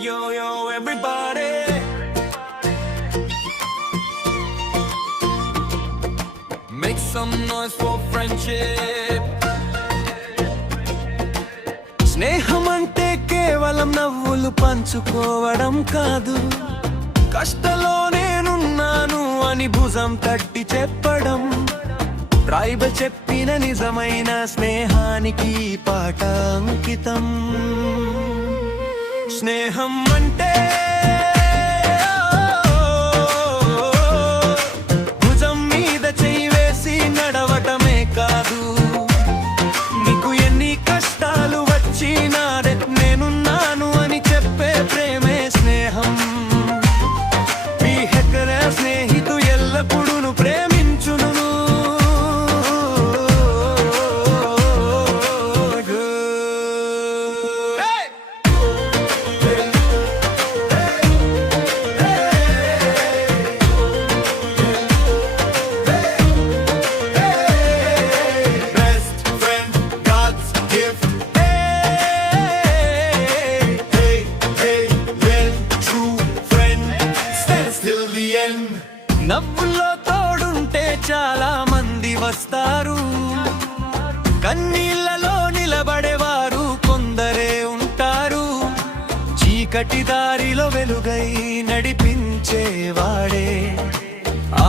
Yo, yo, everybody. Make some noise for friendship. స్నేహం అంటే కేవలం నవ్వులు పంచుకోవడం కాదు, కష్టంలో నేనున్నాను అని భుజం తట్టి చెప్పడం. ట్రైబల్ చెప్పిన నిజమైన స్నేహానికి పాట అంకితం. స్నేహం అంటే భుజం మీద చెయ్యి వేసి నడవటమే కాదు, నీకు ఎన్ని కష్టాలు వచ్చినా నేనున్నాను అని చెప్పే ప్రేమే స్నేహం. మీ హెక్కర స్నేహితు ఎల్లప్పుడూ ప్రేమించును. నవ్వుల్లో తోడుంటే చాలా మంది వస్తారు, కన్నీళ్లలో నిలబడేవారు కొందరే ఉంటారు. చీకటి దారిలో వెలుగై నడిపించేవాడే,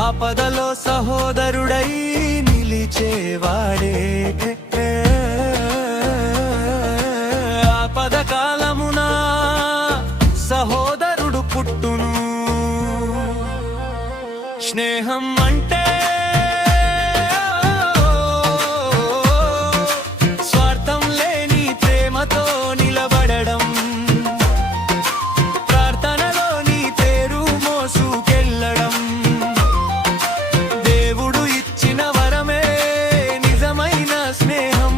ఆపదలో సహోదరుడై నిలిచేవాడే. ఆపద కాలమున సహోదరుడు పుట్టును. స్నేహం అంటే స్వార్థం లేని ప్రేమతో నిలబడడం, ప్రార్థనలో నీ పేరు మోసుకెళ్ళడం. దేవుడు ఇచ్చిన వరమే నిజమైన స్నేహం.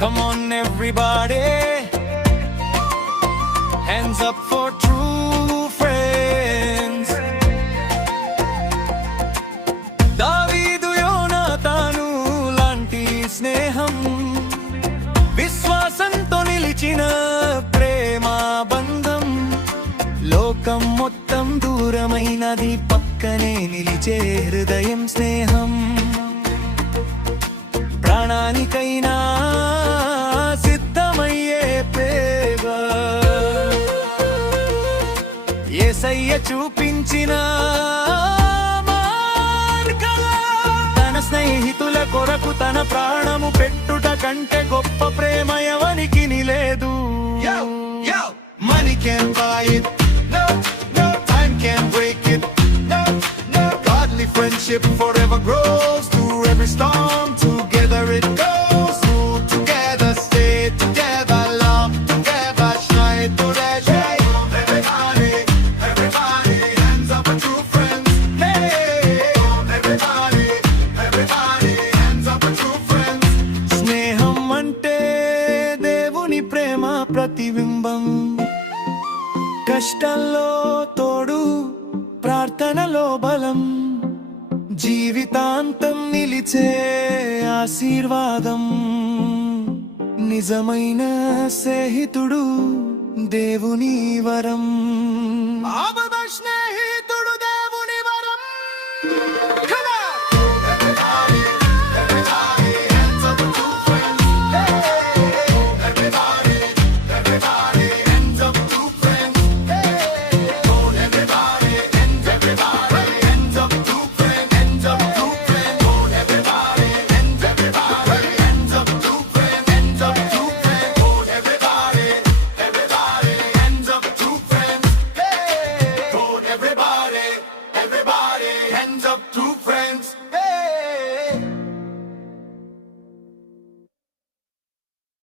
Come on everybody, hands up for true friends. దావీదు యోనాతాను లాంటి స్నేహం, విశ్వాసంతో నిలిచిన ప్రేమ బంధం. లోకం మొత్తం దూరమైనది, పక్కనే నిలిచే హృదయం స్నేహం. ప్రాణానికైనా సిద్ధమయ్యే ప్రేమ, యేసయ్య చూపించిన మార్గంలో తన స్నేహితుల కొరకు తన ప్రాణము పెట్టుట కంటే గొప్ప ప్రేమ ఎవనికి లేదు. Money can't buy it, no, no. Time can't break it, no, no. Godly friendship forever grows through every storm. Together it goes through, together stay together, love together, shine together. Everybody, everybody, hands up for true friends. Hey, everybody, everybody, hands up for true friends. స్నేహం అంటే దేవుని ప్రేమ ప్రతిబింబం, కష్టంలో తోడు, ప్రార్థనలో బలం, జీవితాంతం నిలిచే ఆశీర్వాదం. నిజమైన స్నేహితుడు దేవుని వరం. ఆపద స్నేహితుడు